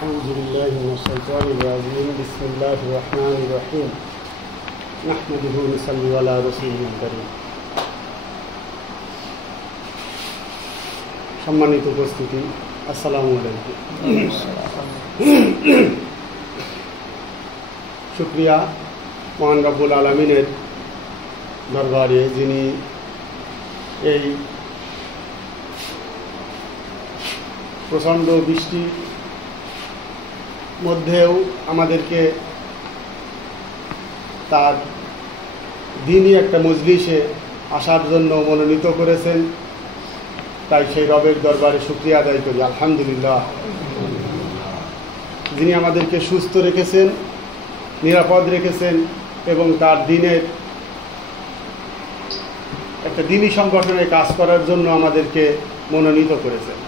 أعوذ بالله من الشيطان الرجيم بسم الله الرحمن الرحيم نحمده ونصلي على رسوله الكريم সম্মানিত উপস্থিতি আসসালামু আলাইকুম। শুকরিয়া মহান রব্বুল আলামিনের দরবারে যিনি এই প্রচণ্ড বৃষ্টির মধ্যেও আমাদেরকে তার দিনই একটা মজলিসে আসার জন্য মনোনীত করেছেন, তাই সেই রবের দরবারে শুকরিয়া আদায় করি আলহামদুলিল্লাহ। যিনি আমাদেরকে সুস্থ রেখেছেন, নিরাপদ রেখেছেন এবং তার দিনের একটা দিনই সংগঠনে কাজ করার জন্য আমাদেরকে মনোনীত করেছেন।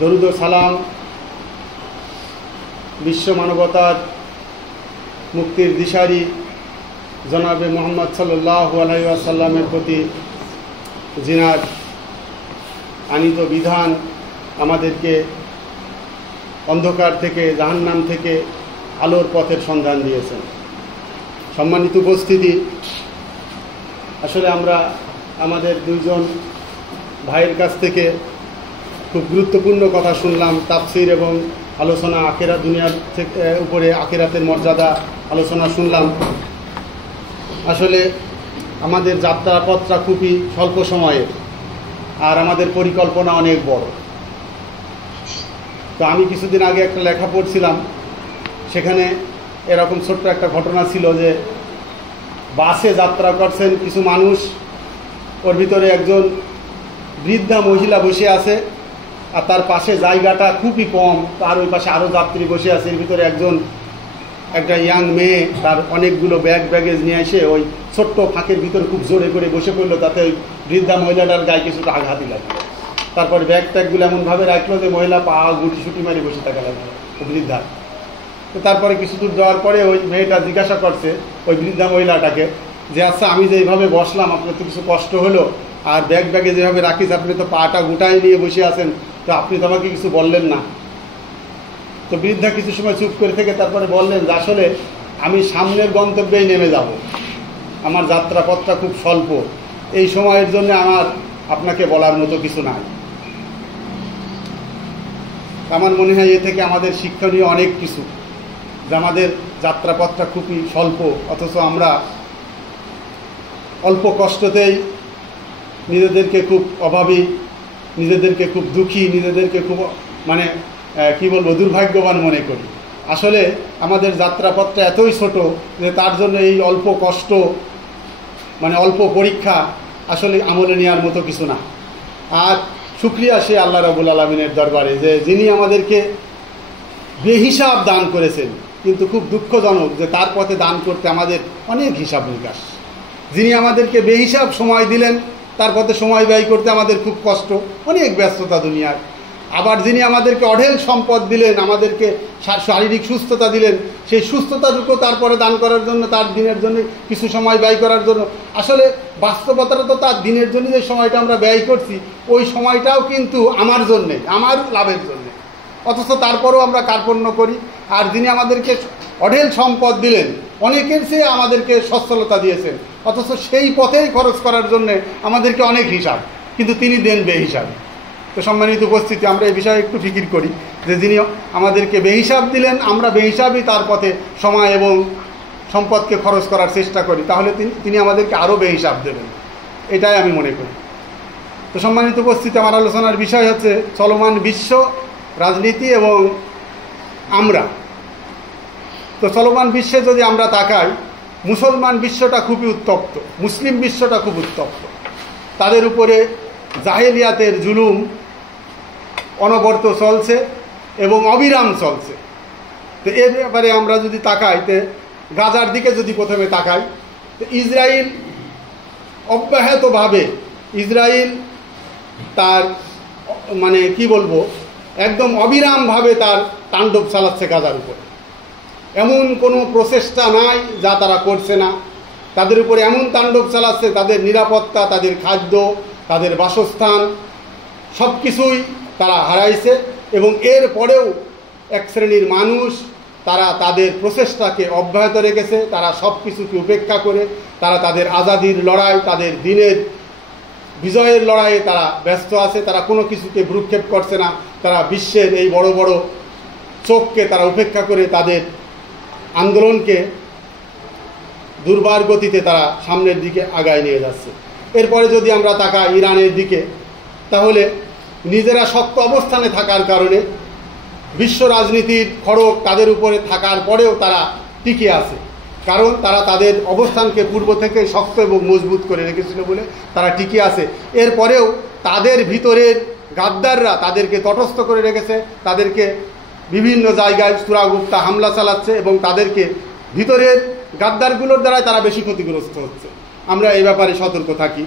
দরুদ ও সালাম বিশ্ব মানবতার মুক্তির দিশারি জনাবে মুহাম্মদ সাল্লাল্লাহু আলাইহি ওয়াসাল্লামের প্রতি, যিনার আনিত বিধান আমাদেরকে অন্ধকার থেকে, জাহান্নাম থেকে আলোর পথের সন্ধান দিয়েছেন। সম্মানিত উপস্থিতি, আসলে আমরা আমাদের দুইজন ভাইয়ের কাছ থেকে খুব গুরুত্বপূর্ণ কথা শুনলাম, তাফসির এবং আলোচনা, আখিরাত দুনিয়ার থেকে উপরে আখিরাতের মর্যাদা আলোচনা শুনলাম। আসলে আমাদের যাত্রাপথটা খুবই স্বল্প সময়ের আর আমাদের পরিকল্পনা অনেক বড়। তো আমি কিছুদিন আগে একটা লেখা পড়ছিলাম, সেখানে এরকম ছোট্ট একটা ঘটনা ছিল যে বাসে যাত্রা করছেন কিছু মানুষ, ওর ভিতরে একজন বৃদ্ধা মহিলা বসে আছে আর তার পাশে জায়গাটা খুবই কম, তার ওই পাশে আরও যাত্রী বসে আছে। এর ভিতরে একটা ইয়াং মেয়ে তার অনেকগুলো ব্যাগেজ নিয়ে এসে ওই ছোট্ট ফাঁকের ভিতরে খুব জোরে করে বসে পড়লো, তাতে ওই বৃদ্ধা মহিলাটার গায়ে কিছুটা আঘাতই লাগলো। তারপরে ব্যাগগুলো এমনভাবে রাখলো যে মহিলা পা গুটি সুটি মারি বসে থাকা লাগলো বৃদ্ধা। তো তারপরে কিছু দূর যাওয়ার পরে ওই মেয়েটা জিজ্ঞাসা করছে ওই বৃদ্ধা মহিলাটাকে যে, আচ্ছা আমি যে এইভাবে বসলাম, আপনার তো কিছু কষ্ট হলো, আর ব্যাগে যেভাবে রাখিস আপনি তো পাটা গুটায় নিয়ে বসে আছেন, তো আপনি তো আমাকে কিছু বললেন না। তো বৃদ্ধা কিছু সময় চুপ করে থেকে তারপরে বললেন যে, আসলে আমি সামনের গন্তব্যেই নেমে যাব, আমার যাত্রাপথটা খুব স্বল্প, এই সময়ের জন্য আমার আপনাকে বলার মতো কিছু নাই। আমার মনে হয় এ থেকে আমাদের শিক্ষণীয় অনেক কিছু, যে আমাদের যাত্রাপথটা খুবই স্বল্প, অথচ আমরা অল্প কষ্টতেই নিজেদেরকে খুব অভাবী, নিজেদেরকে খুব দুঃখী, নিজেদেরকে খুব দুর্ভাগ্যবান মনে করি। আসলে আমাদের যাত্রাপথটা এতই ছোট যে তার জন্য এই অল্প কষ্ট, অল্প পরীক্ষা আসলে আমলে নেওয়ার মতো কিছু না। আর শুকরিয়া সে আল্লাহ রাব্বুল আলামিনের দরবারে যে যিনি আমাদেরকে বেহিসাব দান করেছেন, কিন্তু খুব দুঃখজনক যে তার পথে দান করতে আমাদের অনেক হিসাব নিকাশ। যিনি আমাদেরকে বেহিসাব সময় দিলেন, তার পথে সময় ব্যয় করতে আমাদের খুব কষ্ট, অনেক ব্যস্ততা দুনিয়ার। আবার যিনি আমাদেরকে অঢেল সম্পদ দিলেন, আমাদেরকে শারীরিক সুস্থতা দিলেন, সেই সুস্থতাটুকু তারপরে দান করার জন্য, তার দিনের জন্য কিছু সময় ব্যয় করার জন্য। আসলে বাস্তবতাটা তো তার দিনের জন্য যে সময়টা আমরা ব্যয় করছি, ওই সময়টাও কিন্তু আমার জন্যে, আমার লাভের জন্যে, অথচ তারপরেও আমরা কার্পণ্য করি। আর যিনি আমাদেরকে অঢেল সম্পদ দিলেন, অনেকের চেয়ে আমাদেরকে সচ্ছলতা দিয়েছেন, অথচ সেই পথেই খরচ করার জন্যে আমাদেরকে অনেক হিসাব, কিন্তু তিনি দেন বেহিসাব। তো সম্মানিত উপস্থিতি, আমরা এই বিষয়ে একটু ফিকির করি যে যিনি আমাদেরকে বেহিসাব দিলেন, আমরা বেহিসাবই তার পথে সময় এবং সম্পদকে খরচ করার চেষ্টা করি, তাহলে তিনি আমাদেরকে আরও বেহিসাব দেবেন, এটাই আমি মনে করি। তো সম্মানিত উপস্থিতি, আমার আলোচনার বিষয় হচ্ছে চলমান বিশ্ব রাজনীতি এবং আমরা। তো চলমান বিশ্বে যদি আমরা তাকাই, মুসলমান বিশ্বটা খুবই উত্তপ্ত, মুসলিম বিশ্বটা খুব উত্তপ্ত। তাদের উপরে জাহেলিয়াতের জুলুম অনবরত চলছে এবং অবিরাম চলছে। তো এর ব্যাপারে আমরা যদি তাকাই, তো গাজার দিকে যদি প্রথমে তাকাই, তো ইসরায়েল অব্যাহতভাবে তার একদম অবিরামভাবে তার তাণ্ডব চালাচ্ছে গাজার উপরে। এমন কোনো প্রচেষ্টা নাই যা তারা করছে না। তাদের উপরে এমন তাণ্ডব চালাচ্ছে, তাদের নিরাপত্তা, তাদের খাদ্য, তাদের বাসস্থান সব কিছুই তারা হারাইছে। এবং এর পরেও এক শ্রেণীর মানুষ তারা তাদের প্রচেষ্টাকে অব্যাহত রেখেছে, তারা সব কিছুকে উপেক্ষা করে তারা তাদের আজাদির লড়াই, তাদের দিনের বিজয়ের লড়াইয়ে তারা ব্যস্ত আছে। তারা কোনো কিছুকে ভ্রুক্ষেপ করছে না, তারা বিশ্বের এই বড় বড় চোখকে তারা উপেক্ষা করে তাদের আন্দোলনকে দুর্বার গতিতে তারা সামনের দিকে আগায় নিয়ে যাচ্ছে। এরপরে যদি আমরা তাকাই ইরানের দিকে, তাহলে নিজেরা শক্ত অবস্থানে থাকার কারণে বিশ্ব রাজনীতির খড়গ তাদের উপরে থাকার পরেও তারা টিকে আছে, কারণ তারা তাদের অবস্থানকে পূর্ব থেকে শক্ত এবং মজবুত করে রেখেছিল বলে তারা টিকে আছে। এরপরেও তাদের ভিতরের গাদ্দাররা তাদেরকে তটস্থ করে রেখেছে, তাদেরকে বিভিন্ন জায়গায় চূড়াগুপ্তা হামলা চালাচ্ছে এবং তাদেরকে ভিতরের গাদ্দারগুলোর দ্বারাই তারা বেশি ক্ষতিগ্রস্ত হচ্ছে। আমরা এই ব্যাপারে সতর্ক থাকি।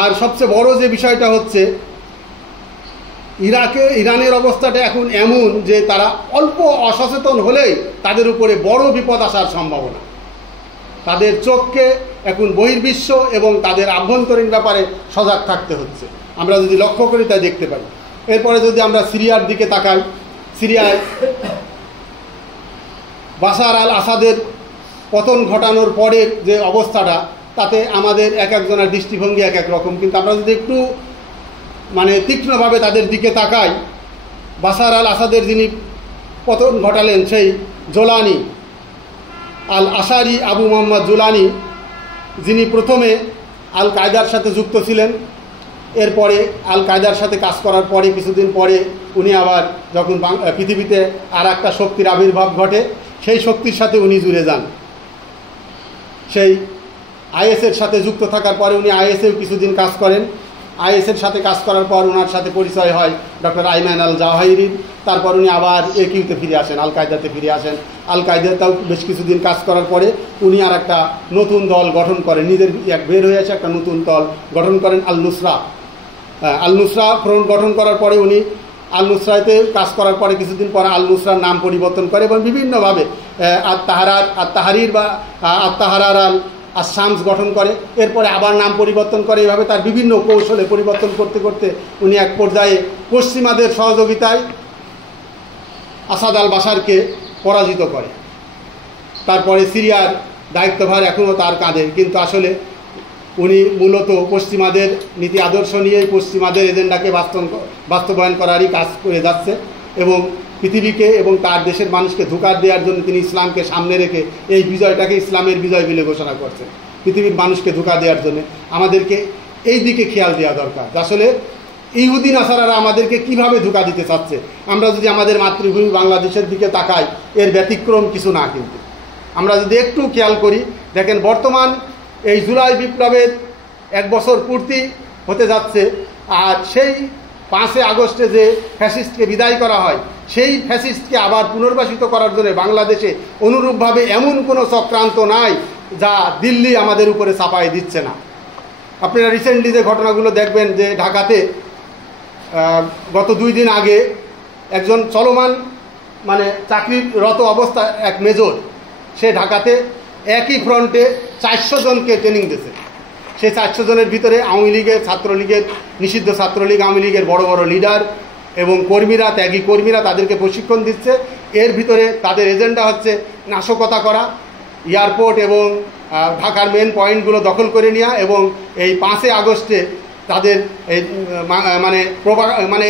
আর সবচেয়ে বড় যে বিষয়টা হচ্ছে, ইরানের অবস্থাটা এখন এমন যে তারা অল্প অসচেতন হলেই তাদের উপরে বড় বিপদ আসার সম্ভাবনা। তাদের চোখকে এখন বহির্বিশ্ব এবং তাদের আভ্যন্তরীণ ব্যাপারে সজাগ থাকতে হচ্ছে। আমরা যদি লক্ষ্য করি তাই দেখতে পাই। এরপরে যদি আমরা সিরিয়ার দিকে তাকাই, সিরিয়ায় বাশার আল আসাদের পতন ঘটানোর পরের যে অবস্থাটা, তাতে আমাদের এক একজনের দৃষ্টিভঙ্গি এক এক রকম, কিন্তু আমরা যদি একটু তীক্ষ্ণভাবে তাদের দিকে তাকাই, বাশার আল আসাদের যিনি পতন ঘটালেন সেই জোলানি আল আশারি, আবু মোহাম্মদ জোলানি, যিনি প্রথমে আল কায়দার সাথে যুক্ত ছিলেন, এরপরে আল কায়দার সাথে কাজ করার পরে কিছুদিন পরে উনি আবার যখন পৃথিবীতে আর একটা শক্তির আবির্ভাব ঘটে, সেই শক্তির সাথে উনি জুড়ে যান। সেই আইএসের সাথে যুক্ত থাকার পরে উনি আইএসেও কিছুদিন কাজ করেন। আইএসের সাথে কাজ করার পর ওনার সাথে পরিচয় হয় ডক্টর আইমান আল জাওয়াহিরির। তারপর উনি আবার একিউতে ফিরে আসেন, আল কায়দাতে ফিরে আসেন। আল কায়দাতেও বেশ কিছুদিন কাজ করার পরে উনি আর একটা নতুন দল গঠন করেন, নিজের বের হয়ে আসে একটা নতুন দল গঠন করেন, আল নুসরা। আল নুসরা ফ্রন্ট গঠন করার পরে উনি আল নুসরাতে কাজ করার পরে কিছুদিন পরে আল নুসরার নাম পরিবর্তন করে এবং বিভিন্নভাবে আত্মাহারির বা আত্মাহারার আল আসামস গঠন করে, এরপরে আবার নাম পরিবর্তন করে। এইভাবে তার বিভিন্ন কৌশলে পরিবর্তন করতে করতে উনি এক পর্যায়ে পশ্চিমাদের সহযোগিতায় আসাদ আল বাশারকে পরাজিত করে। তারপরে সিরিয়ার দায়িত্বভার এখনও তার কাঁধে, কিন্তু আসলে উনি মূলত পশ্চিমাদের নীতি আদর্শ নিয়েই পশ্চিমাদের এজেন্ডাকে বাস্তবায়ন করারই কাজ করে যাচ্ছে এবং পৃথিবীকে এবং তার দেশের মানুষকে ধোঁকা দেওয়ার জন্য তিনি ইসলামকে সামনে রেখে এই বিজয়টাকে ইসলামের বিজয় বলে ঘোষণা করছেন। পৃথিবীর মানুষকে ধোঁকা দেওয়ার জন্য আমাদেরকে এই দিকে খেয়াল দেওয়া দরকার। আসলে ইহুদি নাসারারা আমাদেরকে কিভাবে ধোঁকা দিতে চাচ্ছে। আমরা যদি আমাদের মাতৃভূমি বাংলাদেশের দিকে তাকাই, এর ব্যতিক্রম কিছু না। কিন্তু আমরা যদি একটু খেয়াল করি, দেখেন বর্তমান এই জুলাই বিপ্লবের 1 বছর পূর্তি হতে যাচ্ছে, আর সেই 5 আগস্টে যে ফ্যাসিস্টকে বিদায় করা হয়, সেই ফ্যাসিস্টকে আবার পুনর্বাসিত করার জন্য বাংলাদেশে অনুরূপভাবে এমন কোনো চক্রান্ত নাই যা দিল্লি আমাদের উপরে চাপাই দিচ্ছে না। আপনারা রিসেন্টলি যে ঘটনাগুলো দেখবেন, যে ঢাকাতে গত 2 দিন আগে একজন চলমান চাকরিরত অবস্থা এক মেজর, সে ঢাকাতে একই ফ্রন্টে 400 জনকে ট্রেনিং দিয়েছে। সেই 400 জনের ভিতরে আওয়ামী লীগের, ছাত্রলীগের, নিষিদ্ধ ছাত্রলীগ, আওয়ামী লীগের বড় বড় লিডার এবং কর্মীরা, ত্যাগী কর্মীরা তাদেরকে প্রশিক্ষণ দিচ্ছে। এর ভিতরে তাদের এজেন্ডা হচ্ছে নাশকতা করা, এয়ারপোর্ট এবং ঢাকার মেন পয়েন্টগুলো দখল করে নেওয়া এবং এই 5 আগস্টে তাদের এই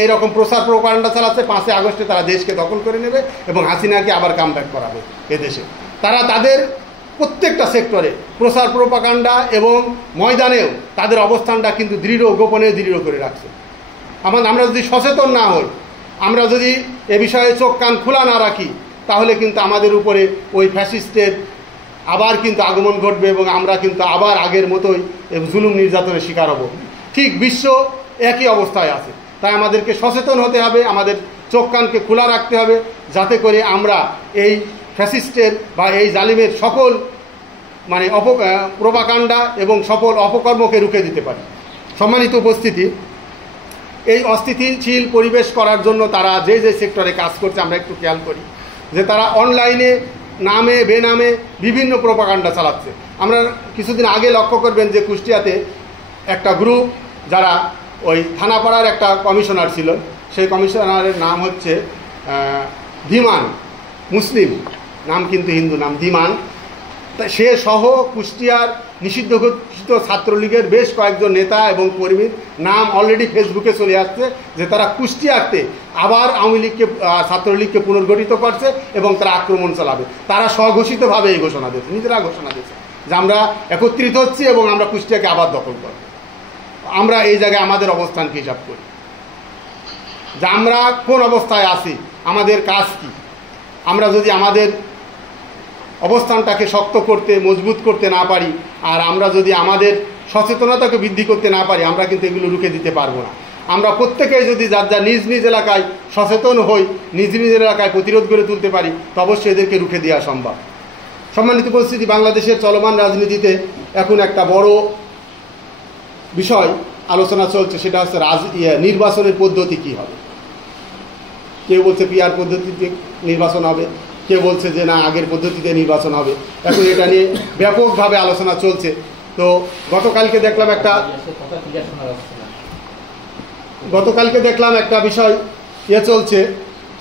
এইরকম প্রচার প্রোপাগান্ডা চালাচ্ছে। 5 আগস্টে তারা দেশকে দখল করে নেবে এবং হাসিনাকে আবার কামব্যাক করাবে এদেশে। তারা তাদের প্রত্যেকটা সেক্টরে প্রচার প্রোপাগান্ডা এবং ময়দানেও তাদের অবস্থানটা কিন্তু দৃঢ়, গোপনে দৃঢ় করে রাখছে। আমরা যদি সচেতন না হই, আমরা যদি এ বিষয়ে চোখ কান খোলা না রাখি, তাহলে কিন্তু আমাদের উপরে ওই ফ্যাসিস্টের আবার কিন্তু আগমন ঘটবে এবং আমরা কিন্তু আবার আগের মতোই জুলুম নির্যাতনের শিকার হব। ঠিক বিশ্ব একই অবস্থায় আছে। তাই আমাদেরকে সচেতন হতে হবে, আমাদের চোখ কানকে খোলা রাখতে হবে, যাতে করে আমরা এই ফ্যাসিস্টের বা এই জালিমের সকল প্রোপাগান্ডা এবং সকল অপকর্মকে রুখে দিতে পারি। সম্মানিত উপস্থিতি, এই অস্থিতিশীল পরিবেশ করার জন্য তারা যে যে সেক্টরে কাজ করছে আমরা একটু খেয়াল করি, যে তারা অনলাইনে নামে বেনামে বিভিন্ন প্রোপাগান্ডা চালাচ্ছে। আমরা কিছুদিন আগে লক্ষ্য করবেন যে কুষ্টিয়াতে একটা গ্রুপ, যারা ওই থানাপাড়ার একটা কমিশনার ছিল, সেই কমিশনারের নাম হচ্ছে ধীমান, মুসলিম নাম কিন্তু হিন্দু নাম, ধীমান। সে সহ কুষ্টিয়ার নিষিদ্ধ ঘোষিত ছাত্রলীগের বেশ কয়েকজন নেতা এবং কর্মীর নাম অলরেডি ফেসবুকে চলে আসছে যে তারা কুষ্টিয়াতে আবার আওয়ামী লীগকে, ছাত্রলীগকে পুনর্গঠিত করছে এবং তারা আক্রমণ চালাবে। তারা স্বঘোষিতভাবে এই ঘোষণা দিয়েছে, নিজেরা ঘোষণা দিয়েছে যে আমরা একত্রিত হচ্ছি এবং আমরা কুষ্টিয়াকে আবার দখল করব। আমরা এই জায়গায় আমাদের অবস্থানকে হিসাব করি যে আমরা কোন অবস্থায় আছি, আমাদের কাজ কি। আমরা যদি আমাদের অবস্থানটাকে শক্ত করতে, মজবুত করতে না পারি, আর আমরা যদি আমাদের সচেতনতাকে বৃদ্ধি করতে না পারি, আমরা কিন্তু এগুলো রুখে দিতে পারবো না। আমরা প্রত্যেকেই যদি যার যা নিজ নিজ এলাকায় সচেতন হই, নিজ নিজ এলাকায় প্রতিরোধ করে তুলতে পারি, তো অবশ্যই এদেরকে রুখে দেওয়া সম্ভব। সম্মানিত উপস্থিতি, বাংলাদেশের চলমান রাজনীতিতে এখন একটা বড় বিষয় আলোচনা চলছে, সেটা হচ্ছে নির্বাচনের পদ্ধতি কী হবে। কেউ বলছে পিআর পদ্ধতিতে নির্বাচন হবে, কেউ বলছে যে না আগের পদ্ধতিতে নির্বাচন হবে। এখন এটা নিয়ে ব্যাপকভাবে আলোচনা চলছে। তো গতকালকে দেখলাম একটা বিষয় চলছে,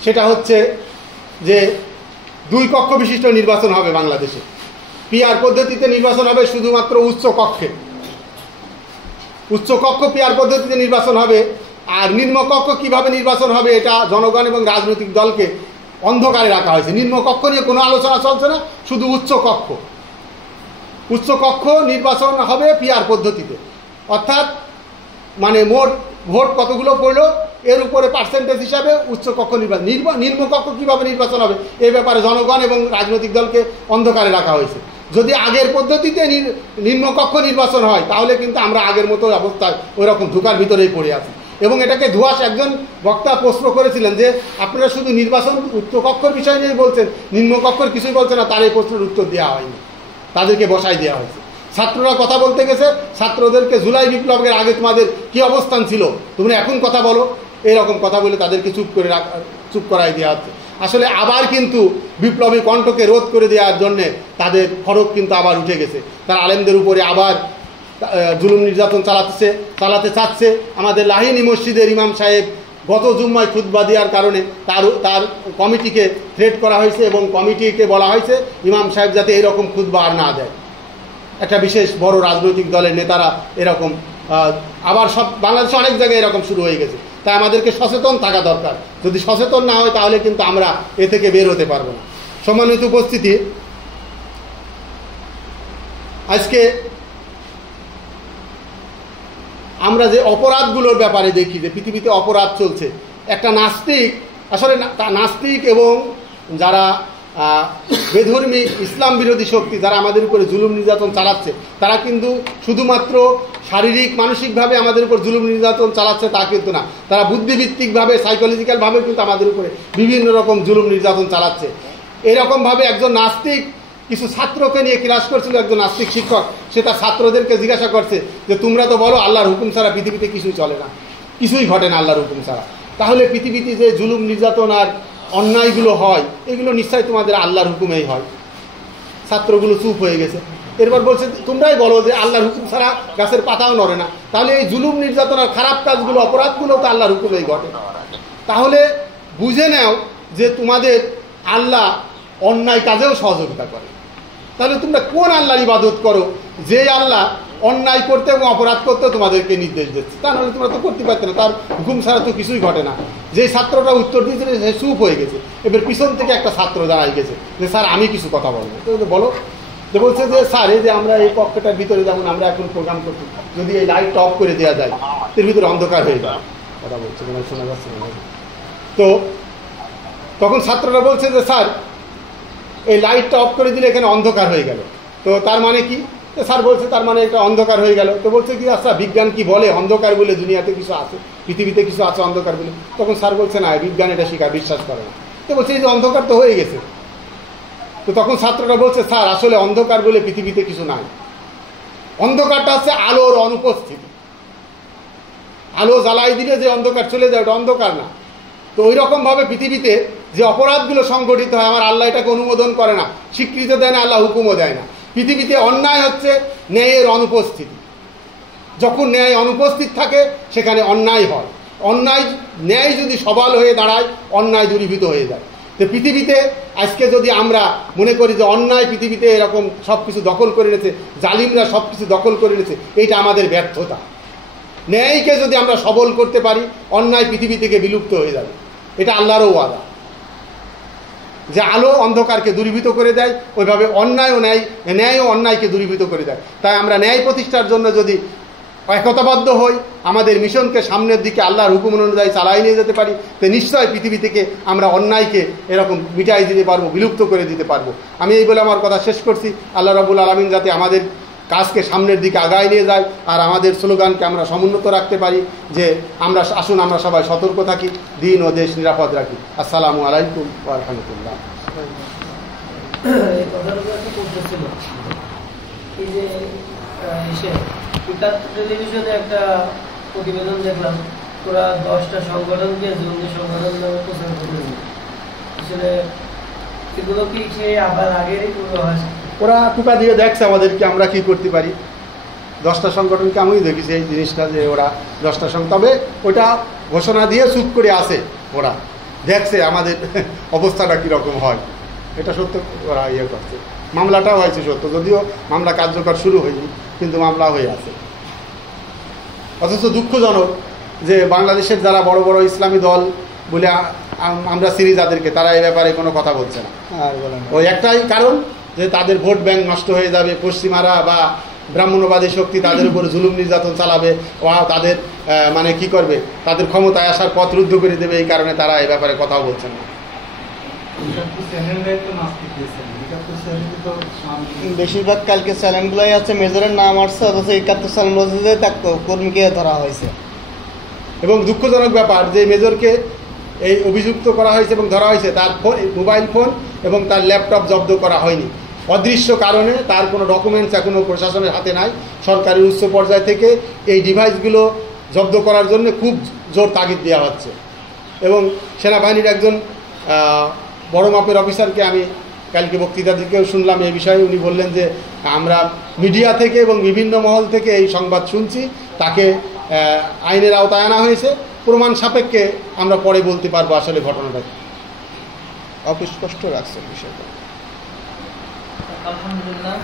সেটা হচ্ছে যে 2 কক্ষ বিশিষ্ট নির্বাচন হবে বাংলাদেশে। পিআর পদ্ধতিতে নির্বাচন হবে শুধুমাত্র উচ্চ কক্ষে, উচ্চ কক্ষ পিআর পদ্ধতিতে নির্বাচন হবে। আর নিম্নকক্ষ কিভাবে নির্বাচন হবে এটা জনগণ এবং রাজনৈতিক দলকে অন্ধকারে রাখা হয়েছে। নিম্নকক্ষ নিয়ে কোনো আলোচনা চলছে না, শুধু উচ্চ কক্ষ নির্বাচন হবে পিআর পদ্ধতিতে। অর্থাৎ মানে মোট ভোট কতগুলো পড়লো এর উপরে পার্সেন্টেজ হিসাবে উচ্চ কক্ষ নির্বাচন। নিম্নকক্ষ কীভাবে নির্বাচন হবে এই ব্যাপারে জনগণ এবং রাজনৈতিক দলকে অন্ধকারে রাখা হয়েছে। যদি আগের পদ্ধতিতে নিম্নকক্ষ নির্বাচন হয় তাহলে কিন্তু আমরা আগের মতো অবস্থায় ওই রকম ধোঁকার ভিতরেই পড়ে আছি। এবং এটাকে ধোঁয়াশ একজন বক্তা প্রশ্ন করেছিলেন যে আপনারা শুধু নির্বাচন উচ্চকক্ষর বিষয় নিয়ে বলছেন, নিম্নকক্ষর কিছুই বলছেন না। তার এই প্রশ্নের উত্তর দেওয়া হয়নি, তাদেরকে বসাই দেওয়া হয়েছে। ছাত্ররা কথা বলতে গেছে, ছাত্রদেরকে জুলাই বিপ্লবের আগে তোমাদের কি অবস্থান ছিল, তোমরা এখন কথা বলো, এইরকম কথা বলে তাদেরকে চুপ করাই দেওয়া হচ্ছে। আসলে আবার কিন্তু বিপ্লবী কণ্ঠকে রোধ করে দেওয়ার জন্যে তাদের ফরক কিন্তু আবার উঠে গেছে। তারা আলেমদের উপরে আবার জুলুম নির্যাতন চালাতে চাচ্ছে। আমাদের লাহিনী মসজিদের ইমাম সাহেব গত জুম্মায় খুতবা দেওয়ার কারণে তার কমিটিকে থ্রেট করা হয়েছে এবং কমিটিকে বলা হয়েছে ইমাম সাহেব যাতে এরকম খুতবা আর না দেয়। একটা বিশেষ বড় রাজনৈতিক দলের নেতারা এরকম আবার সব বাংলাদেশে অনেক জায়গায় এরকম শুরু হয়ে গেছে। তাই আমাদেরকে সচেতন থাকা দরকার। যদি সচেতন না হয় তাহলে কিন্তু আমরা এ থেকে বের হতে পারবো না। সম্মানিত উপস্থিতি, আজকে আমরা যে অপরাধগুলোর ব্যাপারে দেখি যে পৃথিবীতে অপরাধ চলছে, একটা নাস্তিক, আসলে নাস্তিক এবং যারা বেধর্মী ইসলাম বিরোধী শক্তি যারা আমাদের উপরে জুলুম নির্যাতন চালাচ্ছে, তারা কিন্তু শুধুমাত্র শারীরিক মানসিকভাবে আমাদের উপর জুলুম নির্যাতন চালাচ্ছে তা কিন্তু না, তারা বুদ্ধিভিত্তিকভাবে সাইকোলজিক্যালভাবে কিন্তু আমাদের উপরে বিভিন্ন রকম জুলুম নির্যাতন চালাচ্ছে। এরকমভাবে একজন নাস্তিক কিছু ছাত্রকে নিয়ে ক্লাস করছিল, একজন নাস্তিক শিক্ষক, সে তার ছাত্রদেরকে জিজ্ঞাসা করছে যে তোমরা তো বলো আল্লাহর হুকুম ছাড়া পৃথিবীতে কিছুই চলে না, কিছুই ঘটে না আল্লাহর হুকুম ছাড়া, তাহলে পৃথিবীতে যে জুলুম নির্যাতন আর অন্যায়গুলো হয় এগুলো নিশ্চয়ই তোমাদের আল্লাহর হুকুমেই হয়। ছাত্রগুলো চুপ হয়ে গেছে। এরপর বলছে তোমরাই বলো যে আল্লাহর হুকুম ছাড়া গাছের পাতাও নড়ে না, তাহলে এই জুলুম নির্যাতন আর খারাপ কাজগুলো অপরাধগুলো তো আল্লাহর হুকুমেই ঘটে। তাহলে বুঝে নাও যে তোমাদের আল্লাহ অন্যায় কাজেও সহযোগিতা করে। তাহলে তোমরা কোন আল্লাহর ইবাদত করো যে আল্লাহ অন্যায় করতে এবং অপরাধ করতে তোমাদেরকে নির্দেশ দিচ্ছে? তা নাহলে তোমরা তো করতে পারতে না, তার হুকুম ছাড়া তো কিছুই ঘটে না। যে ছাত্রটা উত্তর দিয়েছিল সে চুপ হয়ে গেছে। এবার পিছন থেকে একটা ছাত্র দাঁড়াই গেছে যে স্যার আমি কিছু কথা বলবো। তো বলো। যে বলছে যে স্যার এই যে আমরা এই কক্ষটার ভিতরে যেমন আমরা এখন প্রোগ্রাম করছি, যদি এই লাইটটা অফ করে দেওয়া যায় এর ভিতরে অন্ধকার হয়ে যায়। কথা বলছে শোনা যাচ্ছে না। তো তখন ছাত্ররা বলছে যে স্যার এই লাইটটা অফ করে দিলে এখানে অন্ধকার হয়ে গেল, তো তার মানে কি? স্যার বলছে তার মানে এটা অন্ধকার হয়ে গেল। তো বলছে কি আচ্ছা বিজ্ঞান কি বলে অন্ধকার বলে দুনিয়াতে কিছু আছে, পৃথিবীতে কিছু আছে অন্ধকার বলে? তখন স্যার বলছে না, বিজ্ঞান এটা বিশ্বাস করে না। তো বলছে এই যে অন্ধকার তো হয়ে গেছে। তো তখন ছাত্ররা বলছে স্যার আসলে অন্ধকার বলে পৃথিবীতে কিছু নাই, অন্ধকারটা হচ্ছে আলোর অনুপস্থিতি। আলো জ্বালাই দিলে যে অন্ধকার চলে যায় ওটা অন্ধকার না। তো ওই রকমভাবে পৃথিবীতে যে অপরাধগুলো সংঘটিত হয় আমার আল্লাহ এটাকে অনুমোদন করে না, স্বীকৃতি দেয় না, আল্লাহ হুকুমও দেয় না। পৃথিবীতে অন্যায় হচ্ছে ন্যায়ের অনুপস্থিতি। যখন ন্যায় অনুপস্থিত থাকে সেখানে অন্যায় হয়। অন্যায় ন্যায় যদি সবাল হয়ে দাঁড়ায়, অন্যায় দূরীভূত হয়ে যায়। তো পৃথিবীতে আজকে যদি আমরা মনে করি যে অন্যায় পৃথিবীতে এরকম সব কিছু দখল করে নিয়েছে, জালিমরা সব কিছু দখল করে নিয়েছে, এইটা আমাদের ব্যর্থতা। ন্যায়কে যদি আমরা সবল করতে পারি, অন্যায় পৃথিবী থেকে বিলুপ্ত হয়ে যাবে। এটা আল্লাহরও ওয়াদা, যে আলো অন্ধকারকে দূরীভূত করে দেয়, ওইভাবে অন্যায় ও ন্যায় ও অন্যায়কে দূরীভূত করে দেয়। তাই আমরা ন্যায় প্রতিষ্ঠার জন্য যদি একতাবদ্ধ হই, আমাদের মিশনকে সামনের দিকে আল্লাহর হুকুম অনুযায়ী চালাই নিয়ে যেতে পারি, তো নিশ্চয় পৃথিবী থেকে আমরা অন্যায়কে এরকম মিটাই দিতে পারবো, বিলুপ্ত করে দিতে পারবো। আমি এই বলে আমার কথা শেষ করছি। আল্লাহ রাব্বুল আলামিন যাতে আমাদের কাজকে সামনের দিকে আগায় নিয়ে যায়, আর আমাদের স্লোগানকে আমরা সমুন্নত রাখতে পারি, যে আসুন আমরা সবাই সতর্ক থাকি, দিন ও দেশ নিরাপদ রাখি। আসসালামু আলাইকুম ওয়া রাহমাতুল্লাহ। টেলিভিশনে একটা প্রতিবেদন দেখলাম, তোরা 10টা সংগঠনকে জঙ্গি সংগঠন নামে প্রচার করেছে। আসলে এগুলো কি সেই আবার আগেরই পূর্বাভাস? ওরা টুকা দিয়ে দেখছে আমাদেরকে আমরা কি করতে পারি। 10টা সংগঠনকে আমি দেখেছি এই জিনিসটা, যে ওরা 10টা তবে ওটা ঘোষণা দিয়ে চুপ করে আসে, ওরা দেখছে আমাদের অবস্থাটা কীরকম হয়। এটা সত্য, ওরা ইয়ে করছে। মামলাটাও হয়েছে সত্য, যদিও মামলা কার্যকর শুরু হয়নি, কিন্তু মামলা হয়ে আছে। অথচ দুঃখজনক যে বাংলাদেশের যারা বড় বড় ইসলামী দল বলে আমরা চিনি যাদেরকে, তারা এই ব্যাপারে কোনো কথা বলছে না। ওই একটাই কারণ, যে তাদের ভোট ব্যাংক নষ্ট হয়ে যাবে, পশ্চিমারা বা ব্রাহ্মণ্যবাদী শক্তি তাদের উপর জুলুম নির্যাতন চালাবে, বা তাদের মানে কি করবে, তাদের ক্ষমতায় আসার পথ রুদ্ধ করে দেবে। এই কারণে তারা এই ব্যাপারে কথাও বলছেন না। বেশিরভাগ কালকে চ্যানেলগুলোই আছে মেজরের নাম আসছে, অথচ 71 সালের মধ্যে কর্মীকে ধরা হয়েছে। এবং দুঃখজনক ব্যাপার যে মেজরকে এই অভিযুক্ত করা হয়েছে এবং ধরা হয়েছে, তার মোবাইল ফোন এবং তার ল্যাপটপ জব্দ করা হয়নি। অদৃশ্য কারণে তার কোনো ডকুমেন্টস এখনও প্রশাসনের হাতে নাই। সরকারি উচ্চ পর্যায় থেকে এই ডিভাইসগুলো জব্দ করার জন্য খুব জোর তাগিদ দেওয়া হচ্ছে। এবং সেনাবাহিনীর একজন বড় মাপের অফিসারকে আমি কালকে বক্তৃতা দিকেও শুনলাম এই বিষয়ে, উনি বললেন যে আমরা মিডিয়া থেকে এবং বিভিন্ন মহল থেকে এই সংবাদ শুনছি, তাকে আইনের আওতায় আনা হয়েছে, প্রমাণ সাপেক্ষে আমরা পরে বলতে পারবো আসলে ঘটনাটা কি। অস্পষ্ট রাখছে বিষয়টা। আলহামদুলিল্লাহ,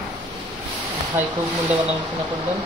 ভাই খুব মূল্যবান আলোচনা করলেন।